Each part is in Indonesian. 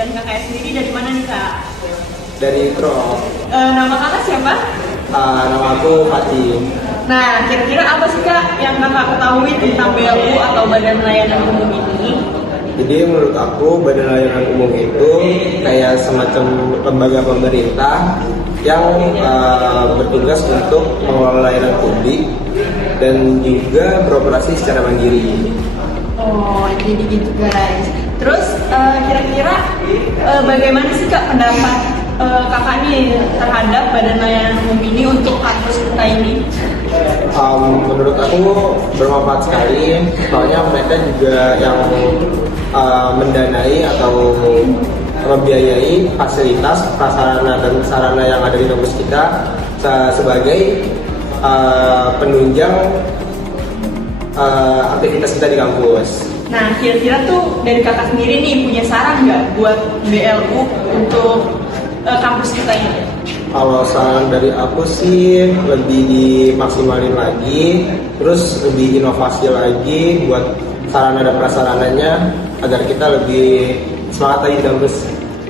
Dan kakak sendiri dari mana nih kak? Dari Pro. Nama kakak siapa? Nama aku Fatih. Nah, kira-kira apa sih kak yang kakak ketahui tentang BLU atau Badan Layanan Umum ini? Jadi menurut aku Badan Layanan Umum itu kayak semacam lembaga pemerintah yang bertugas untuk mengelola layanan publik dan juga beroperasi secara mandiri. Oh, jadi gitu guys. Terus kira-kira bagaimana sih kak pendapat kakak nih terhadap Badan Layanan Umum ini untuk kampus kita ini? Menurut aku bermanfaat sekali, soalnya mereka juga yang mendanai atau membiayai fasilitas, prasarana dan sarana yang ada di kampus kita sebagai penunjang aktivitas kita di kampus. Nah, kira-kira tuh dari kakak sendiri nih punya saran nggak buat BLU untuk kampus kita ini? Kalau saran dari aku sih lebih dimaksimalin lagi, terus lebih inovasi lagi buat sarana dan prasarananya agar kita lebih semangat lagi di kampus.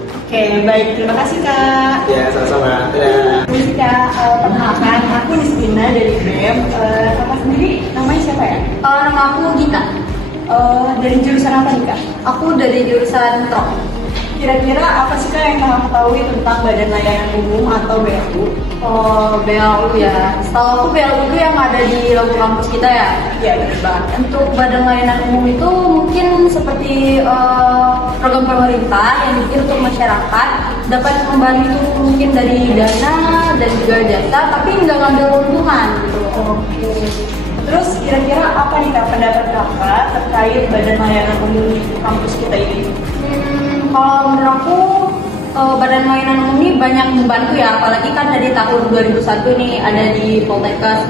Oke, baik. Terima kasih kak. Ya, sama-sama. Dadah. Terima kasih kak. Perkenalkan, aku Nistina dari BEM. Kakak sendiri namanya siapa ya? Nama aku Gita. Dari jurusan apa nih kak? Aku dari jurusan Pro. Kira-kira apa sih kak yang kakak ketahui tentang Badan Layanan Umum atau BLU? BLU ya. Setahu aku BLU itu yang ada di logo kampus kita ya. Ya, benar banget. Untuk Badan Layanan Umum itu mungkin seperti program pemerintah yang dibikin untuk masyarakat, dapat membantu mungkin dari dana dan juga jasa, tapi nggak ngambil keuntungan gitu. Oke. Terus kira-kira apa nih kak pendapat kakak terkait Badan Layanan Umum di kampus kita ini? Kalau menurut aku Badan Layanan Umum ini banyak membantu ya, apalagi kan dari tahun 2001 nih ada di Poltekkes.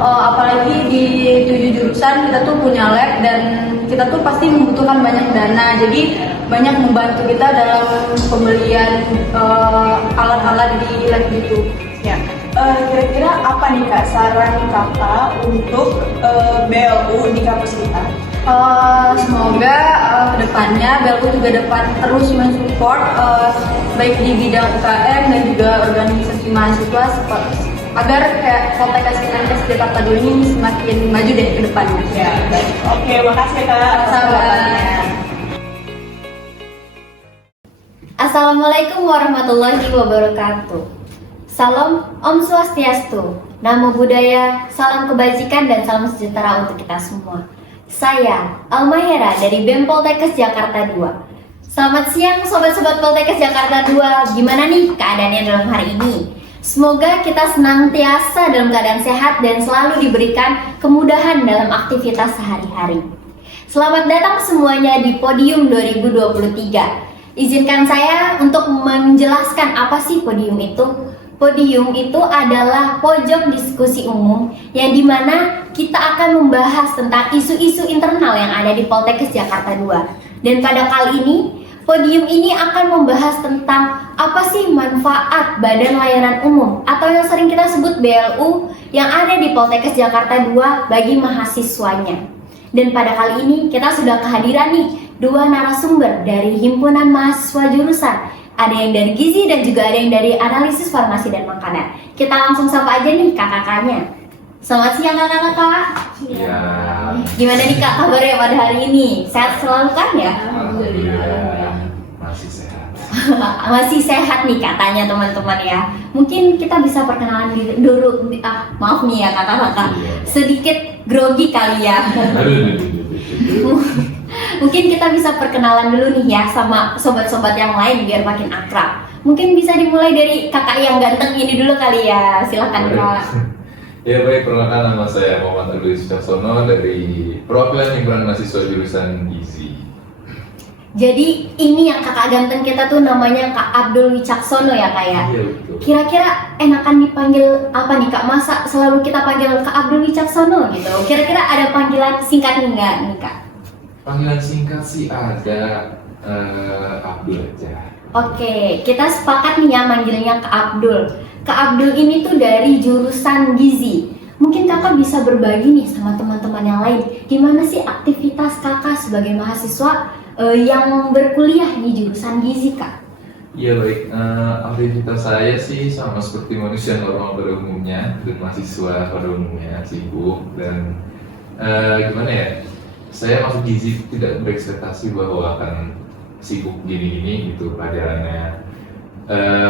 Apalagi di 7 jurusan kita tuh punya lab dan kita tuh pasti membutuhkan banyak dana, jadi banyak membantu kita dalam pembelian alat-alat di lab gitu. Ya. Kira-kira apa nih kak saran kakak untuk BLU di kampus kita? Semoga kedepannya BLU juga dapat terus mensupport baik di bidang UKM dan juga organisasi mahasiswa agar kayak Poltekkes Kemenkes Jakarta 2 ini semakin maju deh ke depannya. Ya, baik. Oke, makasih kak. Sama-sama. Assalamualaikum warahmatullahi wabarakatuh. Salam Om Swastiastu, Namo Buddhaya, salam kebajikan dan salam sejahtera untuk kita semua. Saya Alma Hera dari BEM Poltekkes Jakarta 2. Selamat siang sobat-sobat Poltekkes Jakarta 2. Gimana nih keadaannya dalam hari ini? Semoga kita senantiasa dalam keadaan sehat dan selalu diberikan kemudahan dalam aktivitas sehari-hari. Selamat datang semuanya di Podium 2023. Izinkan saya untuk menjelaskan apa sih podium itu. Podium itu adalah pojok diskusi umum yang dimana kita akan membahas tentang isu-isu internal yang ada di Poltekkes Jakarta 2. Dan pada kali ini, podium ini akan membahas tentang apa sih manfaat Badan Layanan Umum atau yang sering kita sebut BLU yang ada di Poltekkes Jakarta 2 bagi mahasiswanya. Dan pada kali ini kita sudah kehadiran nih dua narasumber dari himpunan mahasiswa jurusan. Ada yang dari gizi dan juga ada yang dari analisis farmasi dan makanan. Kita langsung sapa aja nih kakak-kakaknya. Selamat siang kakak-kakak. Iya. Gimana nih kak kabarnya pada hari ini? Sehat selalu kan ya? Alhamdulillah masih sehat. Masih sehat nih katanya teman-teman ya. Mungkin kita bisa perkenalan dulu. Maaf nih ya kakak-kakak. Sedikit grogi kali ya. Mungkin kita bisa perkenalan dulu nih ya sama sobat-sobat yang lain biar makin akrab. Mungkin bisa dimulai dari kakak yang ganteng ini dulu kali ya. Silakan kak. Ya baik, perkenalkan nama saya Muhammad Abdul Wicaksono dari Perwakilan Himpunan Mahasiswa Jurusan Gizi. Jadi ini yang kakak ganteng kita tuh namanya Kak Abdul Wicaksono ya kak ya? Iya betul. Kira-kira enakan dipanggil apa nih kak? Masa selalu kita panggil Kak Abdul Wicaksono gitu? Kira-kira ada panggilan singkat nggak nih kak? Panggilan singkat sih ada Abdul aja. Oke, kita sepakat nih ya manggilnya Kak Abdul. Kak Abdul ini tuh dari jurusan gizi. Mungkin kakak bisa berbagi nih sama teman-teman yang lain. Gimana sih aktivitas kakak sebagai mahasiswa yang berkuliah di jurusan gizi kak? Iya baik, aktivitas saya sih sama seperti manusia normal pada umumnya dan mahasiswa pada umumnya, sibuk dan gimana ya, saya masuk gizi tidak berekspektasi bahwa akan sibuk gini-gini gitu pelajarannya.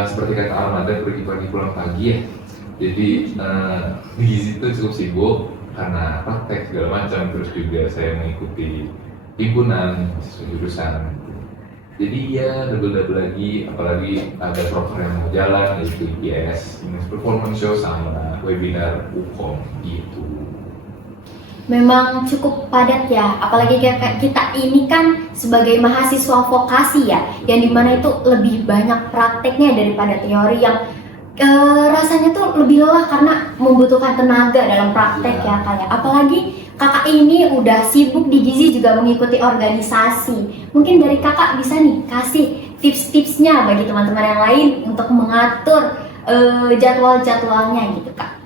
Seperti kata Armada, pergi pagi pulang pagi ya. Jadi di gizi itu cukup sibuk karena praktek segala macam, terus juga saya mengikuti himpunan mahasiswa jurusan. Jadi ya double lagi, apalagi ada proker yang mau jalan yaitu IPS, Image Performance Show sama webinar UKOM gitu. Memang cukup padat ya, apalagi kayak kita ini kan sebagai mahasiswa vokasi ya, yang dimana itu lebih banyak prakteknya daripada teori yang rasanya tuh lebih lelah karena membutuhkan tenaga dalam praktek ya kayak. Apalagi kakak ini udah sibuk di gizi juga mengikuti organisasi. Mungkin dari kakak bisa nih kasih tips-tipsnya bagi teman-teman yang lain untuk mengatur jadwal-jadwalnya gitu kak.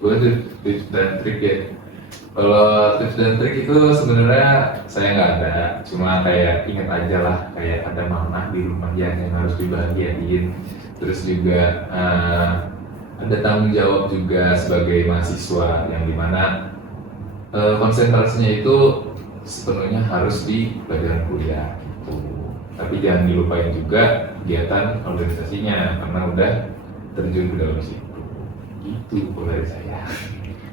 Boleh tips dan trik ya. Kalau tips dan trik itu sebenarnya saya nggak ada, cuma kayak ingat aja lah, kayak ada mama di rumah yang harus dibahagiain, terus juga ada tanggung jawab juga sebagai mahasiswa yang dimana konsentrasinya itu sepenuhnya harus di pelajaran kuliah gitu. Tapi jangan dilupain juga kegiatan organisasinya karena udah terjun ke dalam situ. Gitu kalau dari saya.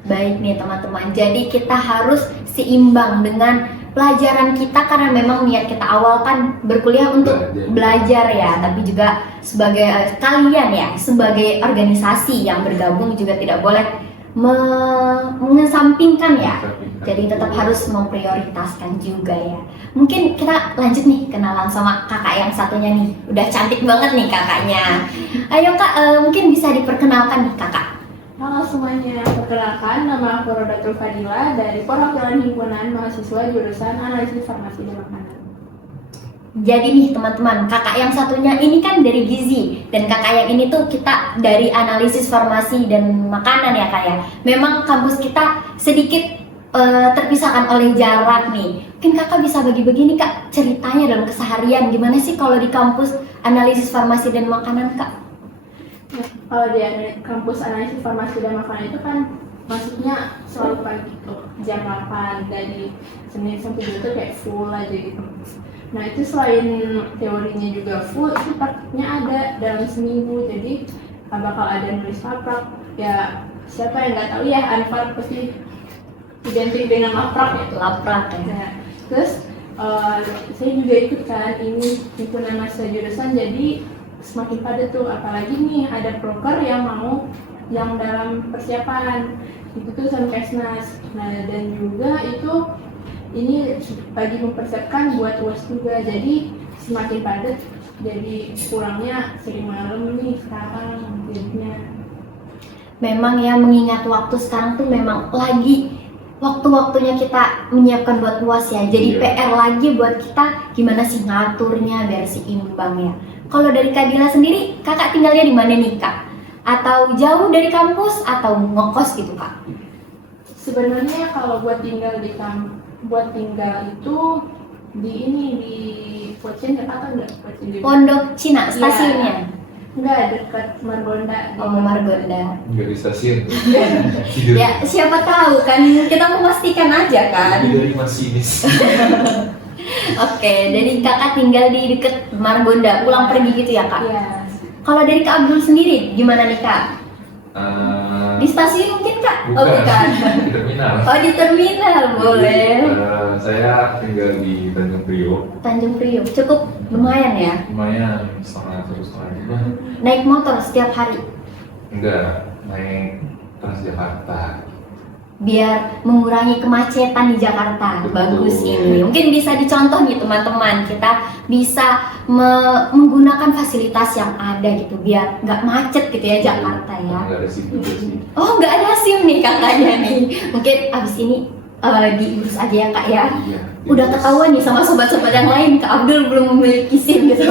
Baik nih teman-teman, jadi kita harus seimbang dengan pelajaran kita karena memang niat kita awal kan berkuliah untuk belajar ya, tapi juga sebagai kalian ya, sebagai organisasi yang bergabung juga tidak boleh mengesampingkan ya. Jadi tetap harus memprioritaskan juga ya. Mungkin kita lanjut nih kenalan sama kakak yang satunya nih. Udah cantik banget nih kakaknya. Ayo kak, mungkin bisa diperkenalkan nih kakak. Halo semuanya, perkenalkan nama aku Rodatul Fadila dari Perwakilan Himpunan Mahasiswa Jurusan Analisis Farmasi dan Makanan. Jadi nih teman-teman, kakak yang satunya ini kan dari gizi dan kakak yang ini tuh kita dari analisis farmasi dan makanan ya kak ya. Memang kampus kita sedikit terpisahkan oleh jarak nih. Mungkin kakak bisa bagi-bagi nih kak ceritanya dalam keseharian gimana sih kalau di kampus analisis farmasi dan makanan kak? Ya, kalau di kampus analisis farmasi dan makanan itu kan masuknya selalu pagi tuh jam 8 dari Senin sampai Jumat kayak full aja gitu. Nah itu selain teorinya juga full, itu praktiknya ada dalam seminggu. Jadi bakal ada nulis laprak. Ya siapa yang nggak tahu ya Anfar pasti identik dengan laprak itu. Laprak ya. Ya. Terus saya juga ikut kan ini himpunan mahasiswa jurusan, jadi semakin padat tuh, apalagi nih ada proker yang mau yang dalam persiapan itu tuh sampai Kesnas. Nah dan juga itu ini lagi mempersiapkan buat UAS juga, jadi semakin padat, jadi kurangnya sering malam nih sekarang jadinya. Memang ya mengingat waktu sekarang tuh memang lagi waktu-waktunya kita menyiapkan buat UAS ya. Jadi PR lagi buat kita gimana sih ngaturnya biar seimbang ya. Kalau dari Kak Dila sendiri, kakak tinggalnya di mana nih kak? Atau jauh dari kampus atau ngekos gitu kak? Sebenarnya kalau buat tinggal itu di ini di Pocin Jakarta enggak? Pondok Cina stasiunnya? Enggak, dekat Margonda. Oh Margonda. Nggak di stasiun. Ya siapa tahu kan, kita memastikan aja kan. Dari masinis. Oke, jadi kakak tinggal di deket Margonda, pulang pergi gitu ya kak? Iya. Kalau dari Kak Abdul sendiri, gimana nih kak? Di stasiun mungkin kak? Oh bukan. Di terminal. Oh di terminal, boleh. Saya tinggal di Tanjung Priok. Tanjung Priok, cukup lumayan ya? Lumayan, setengah jam. Naik motor setiap hari? Enggak, naik Transjakarta. Biar mengurangi kemacetan di Jakarta. Betul. Bagus ini. Mungkin bisa dicontoh nih teman-teman. Kita bisa menggunakan fasilitas yang ada gitu biar nggak macet gitu ya Jakarta ya. Enggak ada SIM juga sih. Oh nggak ada SIM nih kakaknya nih. Mungkin abis ini diurus aja ya kak ya. Iya, Udah ketahuan nih sama sobat-sobat yang lain Kak Abdul belum memiliki SIM gitu.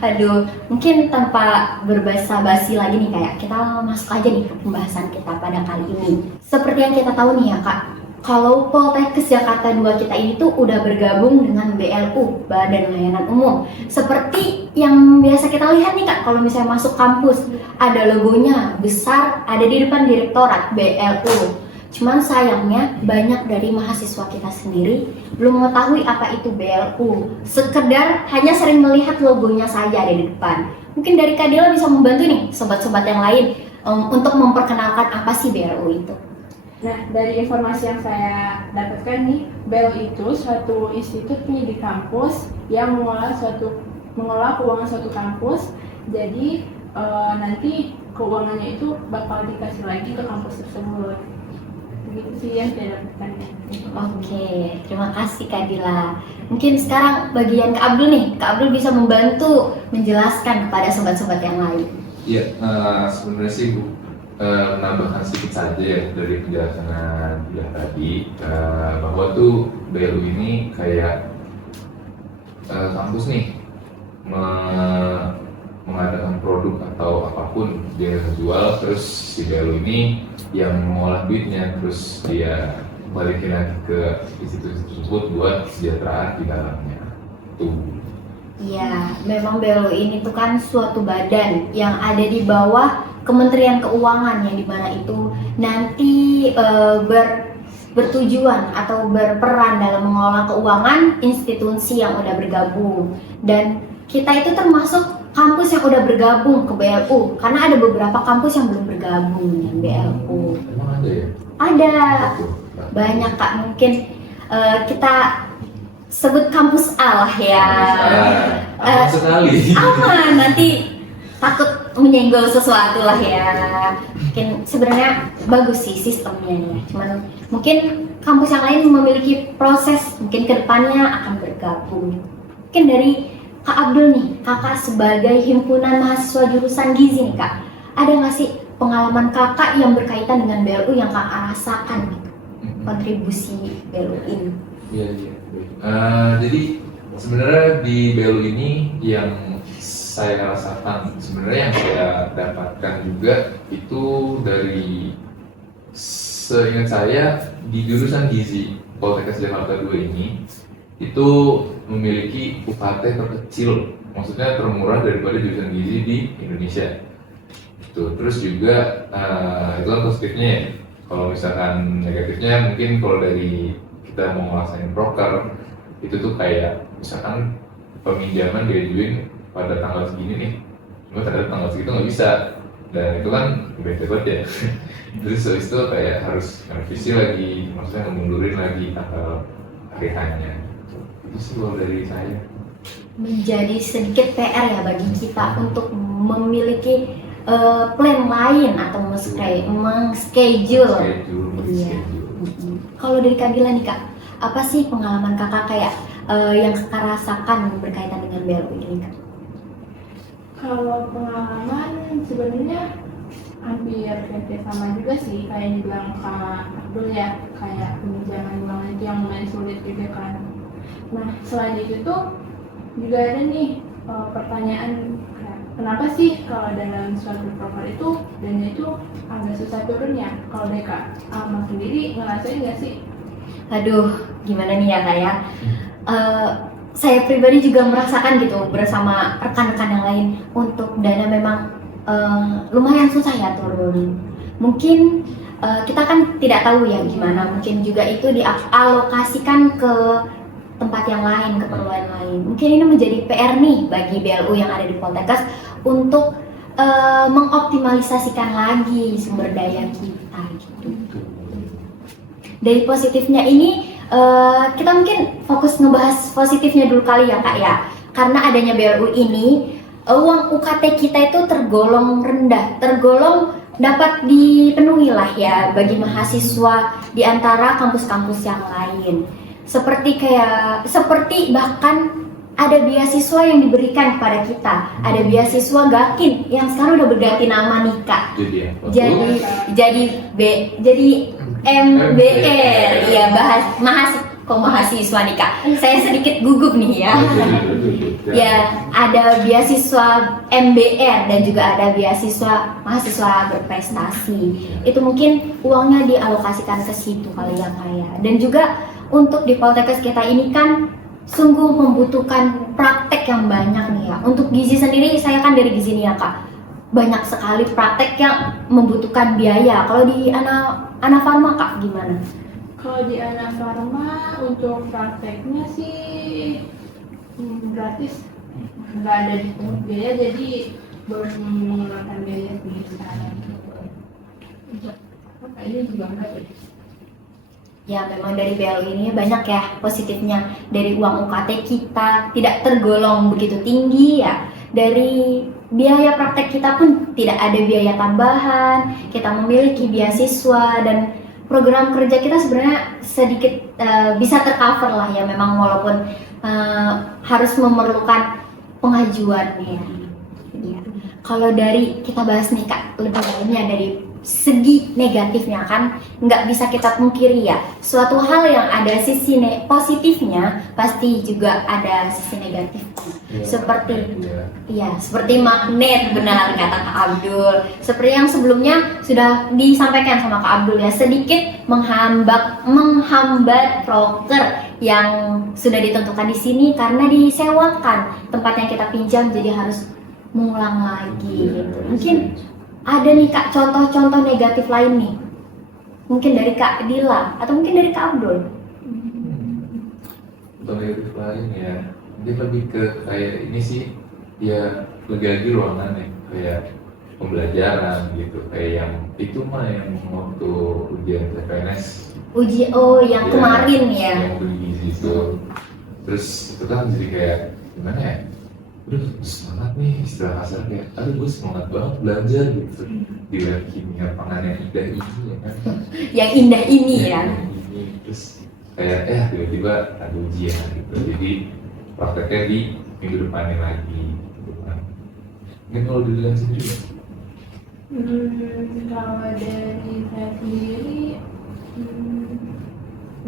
Aduh, mungkin tanpa berbasa-basi lagi nih kayak kita masuk aja nih ke pembahasan kita pada kali ini. Seperti yang kita tahu nih ya kak, kalau Poltekkes Jakarta 2 kita ini tuh udah bergabung dengan BLU, Badan Layanan Umum. Seperti yang biasa kita lihat nih Kak, kalau misalnya masuk kampus, ada logonya besar, ada di depan direktorat BLU. Cuman sayangnya banyak dari mahasiswa kita sendiri belum mengetahui apa itu BLU. Sekedar hanya sering melihat logonya saja ada di depan. Mungkin dari Kak Dila bisa membantu nih sobat-sobat yang lain untuk memperkenalkan apa sih BLU itu. Nah, dari informasi yang saya dapatkan nih, BEL itu suatu institut nih di kampus yang mengolah keuangan suatu kampus. Jadi nanti keuangannya itu bakal dikasih lagi ke kampus tersebut. Begitu sih yang saya dapatkan. Oke, terima kasih Kak Dila. Mungkin sekarang bagian Kak Abdul nih, Kak Abdul bisa membantu menjelaskan kepada sobat-sobat yang lain. Iya, sebenarnya sih Bu, menambahkan sedikit saja ya dari penjelasan dia tadi, bahwa tuh BLU ini kayak kampus nih mengadakan produk atau apapun dia jual, terus si BLU ini yang mengolah duitnya, terus dia balikin lagi ke institusi tersebut buat kesejahteraan di dalamnya. Tuh. Iya, memang BLU ini tuh kan suatu badan yang ada di bawah Kementerian Keuangan, yang dimana itu nanti bertujuan atau berperan dalam mengelola keuangan institusi yang udah bergabung. Dan kita itu termasuk kampus yang udah bergabung ke BLU, karena ada beberapa kampus yang belum bergabung dengan BLU. Emang ada ya? Ada, banyak Kak. Mungkin kita sebut kampus A lah ya. Aman sekali. Aman, nanti takut menyenggol sesuatu lah ya. Mungkin sebenarnya bagus sih sistemnya ya. Cuman mungkin kampus yang lain memiliki proses, mungkin kedepannya akan bergabung. Mungkin dari Kak Abdul nih, kakak sebagai himpunan mahasiswa jurusan gizi nih Kak, ada nggak sih pengalaman kakak yang berkaitan dengan BLU yang kakak rasakan gitu, kontribusi BLU ini? Iya. Jadi sebenarnya di BLU ini yang saya rasakan, sebenarnya yang saya dapatkan juga itu dari, seingat saya, di jurusan gizi Poltekkes Jakarta 2 ini itu memiliki UKT terkecil, maksudnya termurah daripada jurusan gizi di Indonesia. Terus juga itu kan positifnya ya. Kalau misalkan negatifnya, mungkin kalau dari kita mau ngelaksanain broker itu tuh kayak misalkan peminjaman diajuin pada tanggal segini nih, cuma ternyata tanggal segitu nggak bisa, dan itu kan bete banget ya. Terus habis itu kayak harus revisi lagi, maksudnya mundurin lagi tanggal hari hanya. Itu sih kalau dari saya. Menjadi sedikit PR ya bagi kita untuk memiliki plan lain atau meng-schedule. Iya. Kalau dari Kak Dila nih Kak, apa sih pengalaman kakak kayak yang kakak rasakan berkaitan dengan BLU ini Kak? Kalau pengalaman sebenarnya hampir sama juga sih, kayak dibilang Kak Abdul ya, kayak peminjaman uang itu yang lumayan sulit juga kan. Nah, selain itu tuh juga ada nih pertanyaan, kenapa sih kalau dalam suatu proker itu dana itu agak susah turunnya? Kalau dari Kak Alma sendiri ngerasain nggak sih? Aduh, gimana nih ya Kak ya? Saya pribadi juga merasakan gitu bersama rekan-rekan yang lain, untuk dana memang lumayan susah ya turun. Mungkin kita kan tidak tahu ya gimana, mungkin juga itu dialokasikan ke tempat yang lain, keperluan lain. Mungkin ini menjadi PR nih bagi BLU yang ada di Poltekkes untuk mengoptimalisasikan lagi sumber daya kita gitu. Dari positifnya ini kita mungkin fokus ngebahas positifnya dulu kali ya Kak ya. Karena adanya BLU ini, uang UKT kita itu tergolong rendah, tergolong dapat dipenuhi lah ya bagi mahasiswa di antara kampus-kampus yang lain. Seperti bahkan ada beasiswa yang diberikan kepada kita. Ada beasiswa Gakin yang sekarang udah berganti nama nih Kak. Jadi MBR, ya kok mahasiswa nih Kak. Saya sedikit gugup nih ya. Ya, ada beasiswa MBR dan juga ada beasiswa mahasiswa berprestasi. Itu mungkin uangnya dialokasikan ke situ kali ya Kak ya. Dan juga untuk di Poltekkes kita ini kan sungguh membutuhkan praktek yang banyak nih ya. Untuk gizi sendiri, saya kan dari gizi nih ya Kak. Banyak sekali praktek yang membutuhkan biaya. Kalau di Ana Farma Kak gimana? Kalau di Ana Farma untuk prakteknya sih gratis, nggak ada dipungut biaya, jadi belum mengeluarkan biaya sendiri sekarang. Kayaknya juga enggak ya. Ya memang dari BLU ini banyak ya positifnya. Dari uang UKT kita tidak tergolong begitu tinggi ya. Dari biaya praktek kita pun tidak ada biaya tambahan. Kita memiliki beasiswa dan program kerja kita sebenarnya sedikit bisa tercover lah ya. Memang walaupun harus memerlukan pengajuan ya. Kalau dari kita bahas nih Kak lebih dalamnya dari segi negatifnya kan nggak bisa kita pungkiri ya, suatu hal yang ada sisi positifnya pasti juga ada sisi negatifnya. Seperti magnet, benar kata Kak Abdul. Seperti yang sebelumnya sudah disampaikan sama Kak Abdul ya, sedikit menghambat proker yang sudah ditentukan di sini karena disewakan tempat yang kita pinjam, jadi harus mengulang lagi gitu. Mungkin ada nih Kak contoh-contoh negatif lain nih, mungkin dari Kak Dila atau mungkin dari Kak Abdul. Contoh negatif lain ya, dia lebih ke kayak ini sih, ya lagi ruangan ya, kayak pembelajaran gitu, kayak yang itu mah yang waktu ujian CPNS. Yang kemarin ya. Yang bergizi itu, terus itu kan jadi kayak gimana ya? Udah semangat nih, istilah kasar kayak aduh gue semangat banget belajar gitu di lab kimia pangan yang indah ini ya kan. Yang indah ini ya. Ini terus kayak tiba-tiba ada ujian gitu, jadi prakteknya di minggu depannya lagi gitu kan. Mungkin kalau dilihat sendiri kalau dari saya sendiri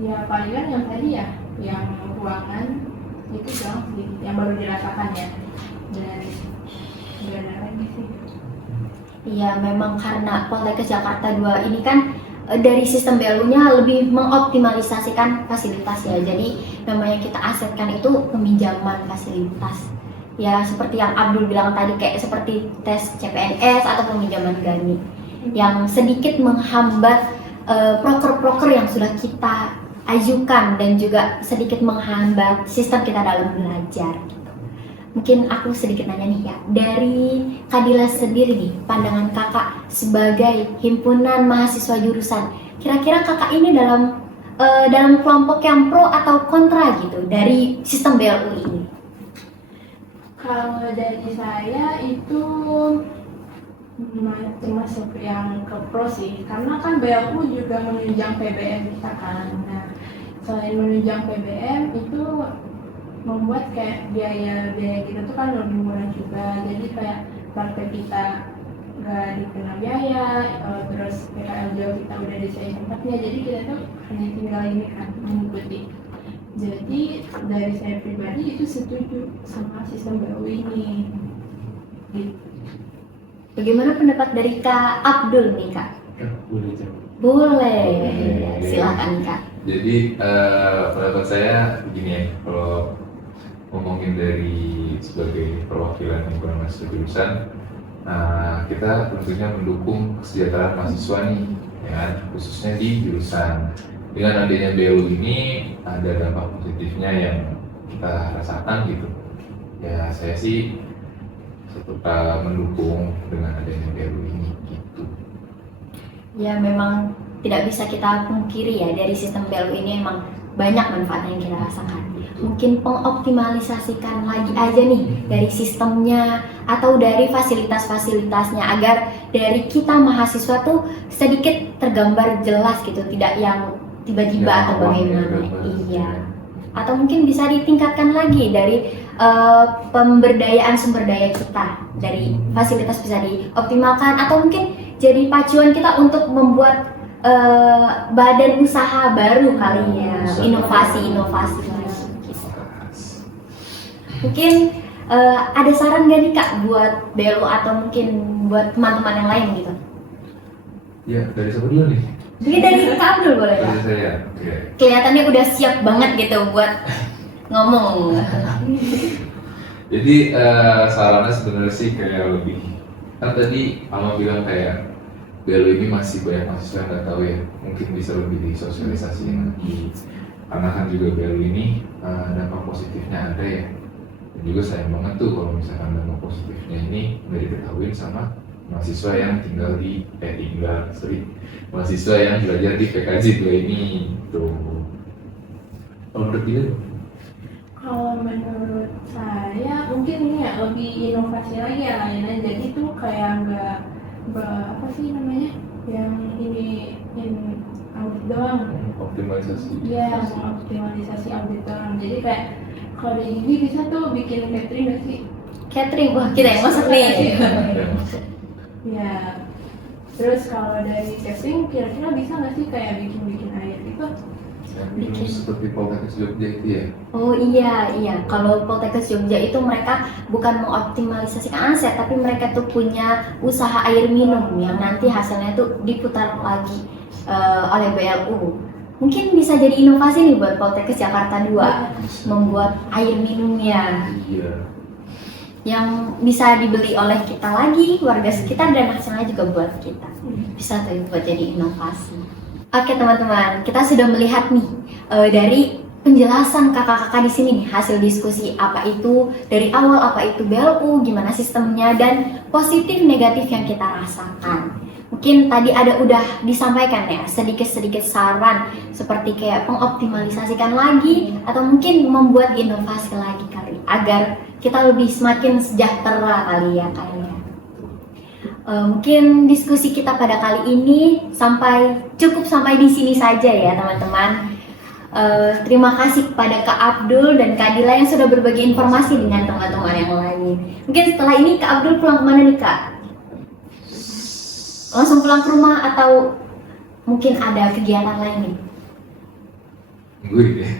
ya palingan yang tadi ya, yang ruangan itu dong sih yang baru dirasakan ya, dan benar lagi sih. Iya memang karena Poltekkes Jakarta 2 ini kan dari sistem BLU-nya lebih mengoptimalisasikan fasilitas ya. Jadi namanya kita asetkan itu peminjaman fasilitas. Ya seperti yang Abdul bilang tadi, kayak seperti tes CPNS atau peminjaman GANI yang sedikit menghambat proker-proker yang sudah kita ajukan dan juga sedikit menghambat sistem kita dalam belajar gitu. Mungkin aku sedikit nanya nih ya, dari Kak Dila sendiri nih, pandangan kakak sebagai himpunan mahasiswa jurusan, kira-kira kakak ini dalam kelompok yang pro atau kontra gitu dari sistem BLU ini? Kalau dari saya itu termasuk yang ke pro sih, karena kan BLU juga menunjang PBM kita kan. Nah, selain menunjang PBM itu membuat kayak biaya kita tuh kan lebih murah juga, jadi kayak praktek kita nggak dikena biaya, terus PKL jauh kita udah disediain tempatnya, jadi kita tuh hanya tinggal ini kan mengikuti. Jadi dari saya pribadi itu setuju sama sistem BLU ini gitu. Bagaimana pendapat dari Kak Abdul nih Kak? boleh jawab. Boleh, silakan Kak. Jadi pendapat saya begini ya, kalau ngomongin dari sebagai perwakilan himpunan mahasiswa jurusan, kita tentunya mendukung kesejahteraan mahasiswa nih, ya, khususnya di jurusan. Dengan adanya BLU ini ada dampak positifnya yang kita rasakan gitu. Ya saya sih serta mendukung dengan adanya BLU ini gitu. Ya memang tidak bisa kita pungkiri ya, dari sistem BLU ini emang banyak manfaatnya yang kita rasakan. Mungkin pengoptimalisasikan lagi aja nih dari sistemnya atau dari fasilitas-fasilitasnya, agar dari kita mahasiswa tuh sedikit tergambar jelas gitu, tidak yang tiba-tiba Ya, atau bagaimana. gambar. Iya. Atau mungkin bisa ditingkatkan lagi dari pemberdayaan sumber daya kita, dari fasilitas bisa dioptimalkan, atau mungkin jadi pacuan kita untuk membuat badan usaha baru kali ya, inovasi-inovasi lagi. Mungkin ada saran gak nih Kak buat Belu atau mungkin buat teman-teman yang lain gitu? Ya, dari siapa dulu nih? Mungkin dari Kak Abdul boleh Kak? Dari saya. Oke. Kelihatannya udah siap banget gitu buat ngomong. Jadi sarannya sebenarnya sih kayak lebih, kan tadi Alma bilang kayak Belu ini masih banyak mahasiswa yang nggak tahu ya, mungkin bisa lebih disosialisasiin lagi. Karena kan juga Belu ini dampak positifnya ada ya. Dan juga sayang banget tuh kalau misalkan dampak positifnya ini nggak diketahui sama mahasiswa yang mahasiswa yang belajar di PKJ 2 ini tuh. Kalau menurut dia? Kalau menurut saya mungkin ini ya lebih inovasi lagi ya layanan, jadi tuh kayak nggak apa sih namanya yang ini audit doang. Optimalisasi. Iya, optimalisasi audit doang. Jadi kayak kalau dari gini bisa tuh bikin catering nggak sih? Catering, wah kita yang masak nih. Ya. Terus kalau dari catering kira-kira bisa nggak sih kayak bikin air gitu? Bikin seperti Poltekkes Jogja itu ya. Oh iya. Kalau Poltekkes Jogja itu mereka bukan mengoptimalisasikan aset, tapi mereka tuh punya usaha air minum yang nanti hasilnya tuh diputar lagi oleh BLU. Mungkin bisa jadi inovasi nih buat Poltekkes Jakarta 2 membuat air minumnya. Iya. Yang bisa dibeli oleh kita lagi, warga sekitar, dan hasilnya juga buat kita. Bisa tuh buat jadi inovasi. Oke teman-teman, kita sudah melihat nih dari penjelasan kakak-kakak di sini nih, hasil diskusi apa itu dari awal, apa itu BLU, gimana sistemnya, dan positif negatif yang kita rasakan. Mungkin tadi udah disampaikan ya sedikit-sedikit saran seperti kayak pengoptimalisasikan lagi atau mungkin membuat inovasi lagi kali agar kita lebih semakin sejahtera kali ya kayaknya. Mungkin diskusi kita pada kali ini cukup sampai di sini saja ya teman-teman. Terima kasih kepada Kak Abdul dan Kak Dila yang sudah berbagi informasi dengan teman-teman yang lain. Mungkin setelah ini Kak Abdul pulang kemana nih Kak? Langsung pulang ke rumah atau mungkin ada kegiatan lain nih? Gue deh.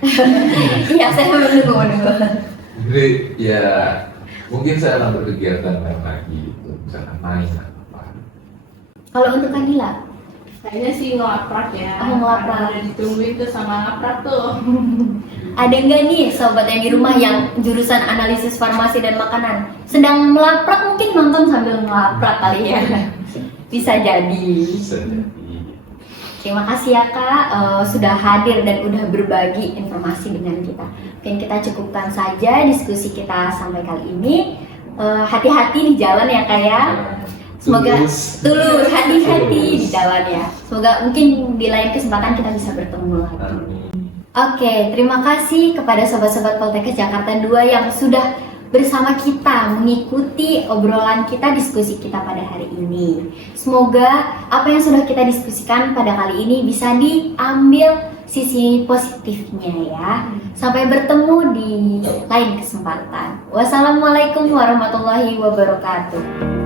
Iya, saya menunggu. Jadi ya mungkin saya akan berkegiatan lain lagi gitu, misalkan main apa. Kalau untuk Kak Dila? Kayaknya sih ngelaprak ya. Oh, ngelaprak. Karena udah ditungguin tuh sama laprak tuh. Ada nggak nih sobat yang di rumah yang jurusan analisis farmasi dan makanan sedang melaprak, mungkin nonton sambil melaprak kali ya? Bisa jadi. Bisa jadi. Terima kasih ya Kak sudah hadir dan udah berbagi informasi dengan kita. Mungkin kita cukupkan saja diskusi kita sampai kali ini. Hati-hati di jalan ya Kak ya. Semoga tulus, hati-hati di jalan ya. Semoga mungkin di lain kesempatan kita bisa bertemu lagi. Oke, terima kasih kepada sobat-sobat Poltekkes Jakarta 2 yang sudah bersama kita mengikuti obrolan kita, diskusi kita pada hari ini. Semoga apa yang sudah kita diskusikan pada kali ini bisa diambil sisi positifnya ya. Sampai bertemu di lain kesempatan. Wassalamualaikum warahmatullahi wabarakatuh.